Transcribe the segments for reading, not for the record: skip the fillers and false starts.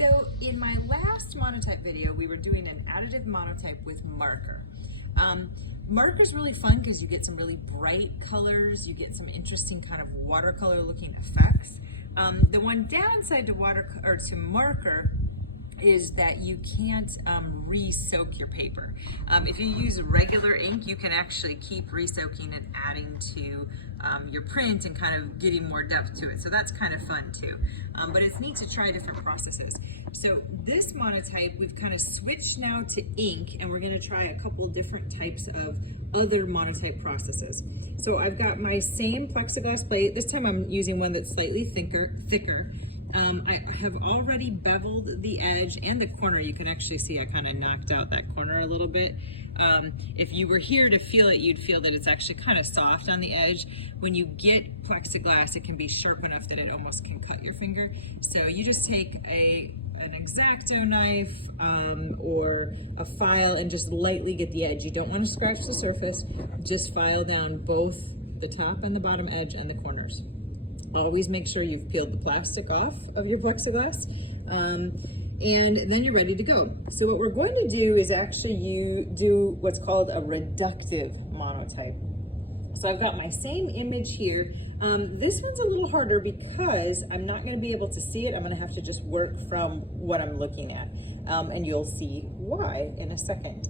So in my last monotype video, we were doing an additive monotype with marker. Marker's really fun because you get some really bright colors, you get some interesting kind of watercolor looking effects. The one downside to marker is that you can't re-soak your paper. If you use regular ink, you can actually keep re-soaking and adding to your print and kind of getting more depth to it. So that's kind of fun too. But it's neat to try different processes. So this monotype, we've kind of switched now to ink, and we're gonna try a couple different types of other monotype processes. So I've got my same plexiglass plate. This time I'm using one that's slightly thicker. I have already beveled the edge and the corner. You can actually see I kind of knocked out that corner a little bit. If you were here to feel it, you'd feel that it's actually kind of soft on the edge. When you get plexiglass, it can be sharp enough that it almost can cut your finger. So you just take an X-Acto knife or a file and just lightly get the edge. You don't want to scratch the surface, just file down both the top and the bottom edge and the corners. Always make sure you've peeled the plastic off of your plexiglass, and then you're ready to go. So what we're going to do is actually do what's called a reductive monotype. So I've got my same image here. This one's a little harder because I'm not going to be able to see it. I'm going to have to just work from what I'm looking at, and you'll see why in a second.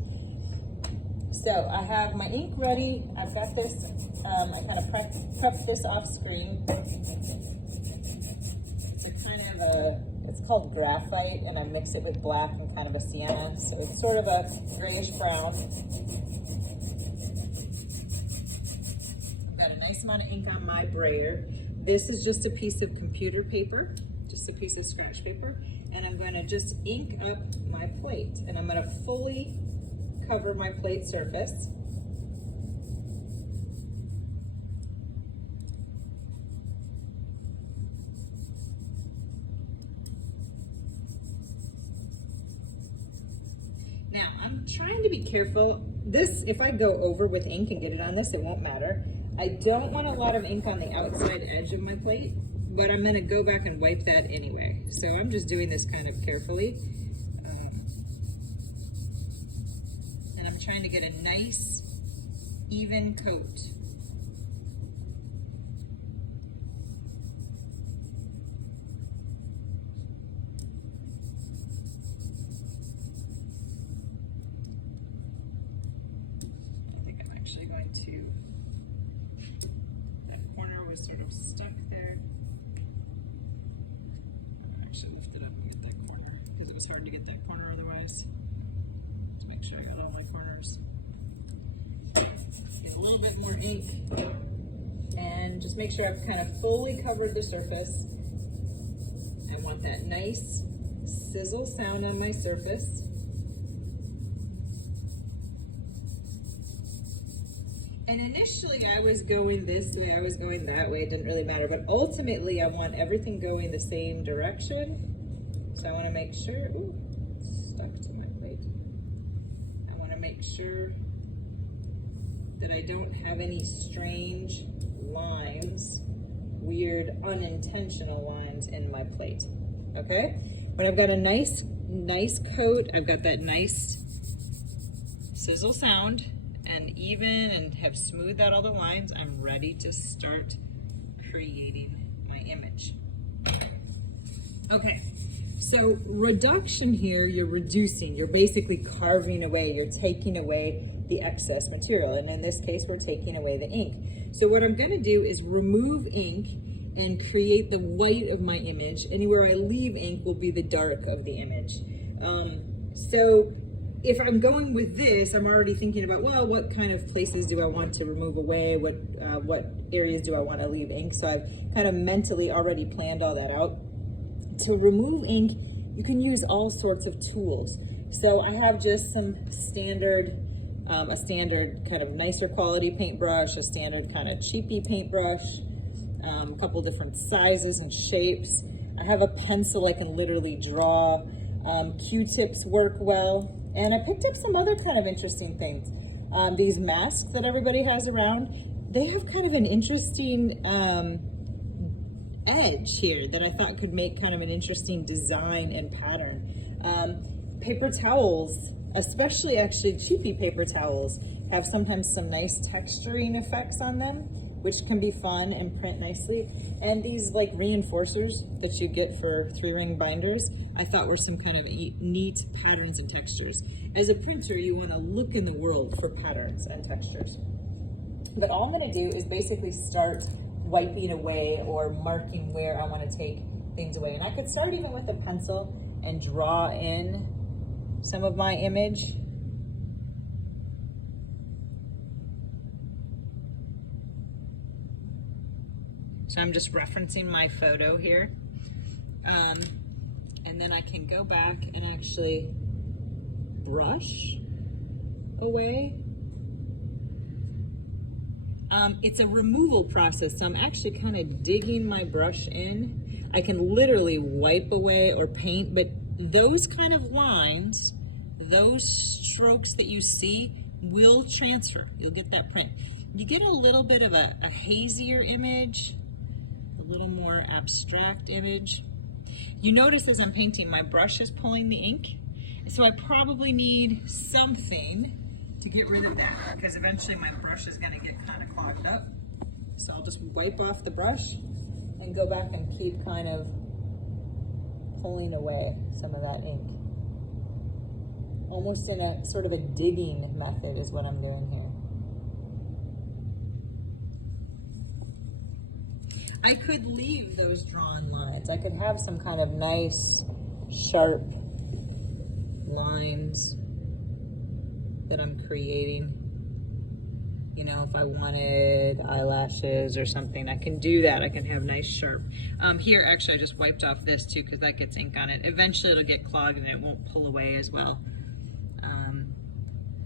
So I have my ink ready. I've got this, I kind of prepped this off screen. It's kind of it's called graphite, and I mix it with black and kind of a sienna. So it's sort of a grayish brown. Got a nice amount of ink on my brayer. This is just a piece of computer paper, just a piece of scratch paper. And I'm going to just ink up my plate, and I'm going to fully cover my plate surface. Now, I'm trying to be careful. This, if I go over with ink and get it on this, it won't matter. I don't want a lot of ink on the outside edge of my plate, but I'm gonna go back and wipe that anyway. So I'm just doing this kind of carefully. Trying to get a nice, even coat. I think I'm actually going to, that corner was sort of stuck there. I'll actually lift it up and get that corner because it was hard to get that corner otherwise. Make sure I got all my corners. Get a little bit more ink and just make sure I've kind of fully covered the surface. I want that nice sizzle sound on my surface. And initially I was going this way, I was going that way, it didn't really matter, but ultimately I want everything going the same direction. So I want to make sure, ooh, it's stuck to my plate. Make sure that I don't have any strange lines, weird unintentional lines in my plate. Okay, when I've got a nice coat, I've got that nice sizzle sound and even and have smoothed out all the lines, I'm ready to start creating my image. Okay. So reduction here, you're reducing, you're basically carving away, you're taking away the excess material. And in this case, we're taking away the ink. So what I'm gonna do is remove ink and create the white of my image. Anywhere I leave ink will be the dark of the image. So if I'm going with this, I'm already thinking about, well, what kind of places do I want to remove away? What areas do I want to leave ink? So I've kind of mentally already planned all that out. To remove ink, you can use all sorts of tools. So I have just some standard, a standard kind of nicer quality paintbrush, a standard kind of cheapy paintbrush, a couple different sizes and shapes. I have a pencil I can literally draw. Q-tips work well. And I picked up some other kind of interesting things. These masks that everybody has around, they have kind of an interesting edge here that I thought could make kind of an interesting design and pattern. Paper towels, especially actually choopy paper towels, have sometimes some nice texturing effects on them, which can be fun and print nicely. And these like reinforcers that you get for 3-ring binders, I thought were some kind of neat patterns and textures. As a printer, you want to look in the world for patterns and textures. But all I'm going to do is basically start wiping away or marking where I want to take things away. And I could start even with a pencil and draw in some of my image. So I'm just referencing my photo here. And then I can go back and actually brush away. It's a removal process, so I'm actually kind of digging my brush in. I can literally wipe away or paint, but those kind of lines, those strokes that you see will transfer. You'll get that print. You get a little bit of a hazier image, a little more abstract image. You notice as I'm painting, my brush is pulling the ink, so I probably need something to get rid of that, because eventually my brush is going to get kind of clogged up. So I'll just wipe off the brush and go back and keep kind of pulling away some of that ink. Almost in a sort of a digging method is what I'm doing here. I could leave those drawn lines. I could have some kind of nice, sharp lines that I'm creating. You know, if I wanted eyelashes or something, I can do that. I can have nice sharp. Here, actually, I just wiped off this too because that gets ink on it. Eventually it'll get clogged and it won't pull away as well.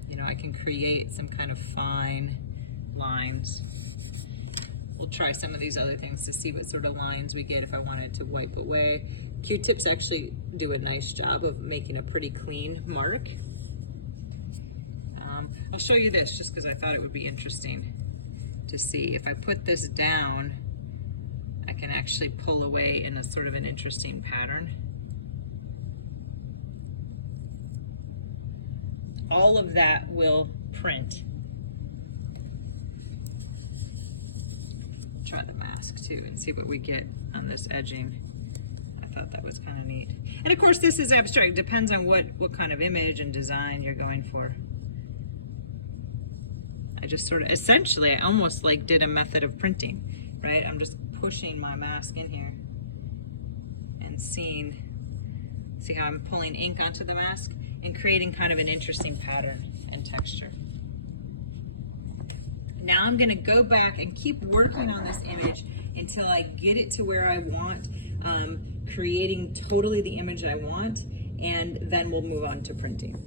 You know, I can create some kind of fine lines. We'll try some of these other things to see what sort of lines we get if I wanted to wipe away. Q-tips actually do a nice job of making a pretty clean mark. I'll show you this just because I thought it would be interesting to see. If I put this down, I can actually pull away in a sort of an interesting pattern. All of that will print. Try the mask too and see what we get on this edging. I thought that was kind of neat. And of course this is abstract. Depends on what kind of image and design you're going for. I just sort of, essentially, I almost like did a method of printing, right? I'm just pushing my mask in here and see how I'm pulling ink onto the mask and creating kind of an interesting pattern and texture. Now I'm gonna go back and keep working on this image until I get it to where I want, creating totally the image I want, and then we'll move on to printing.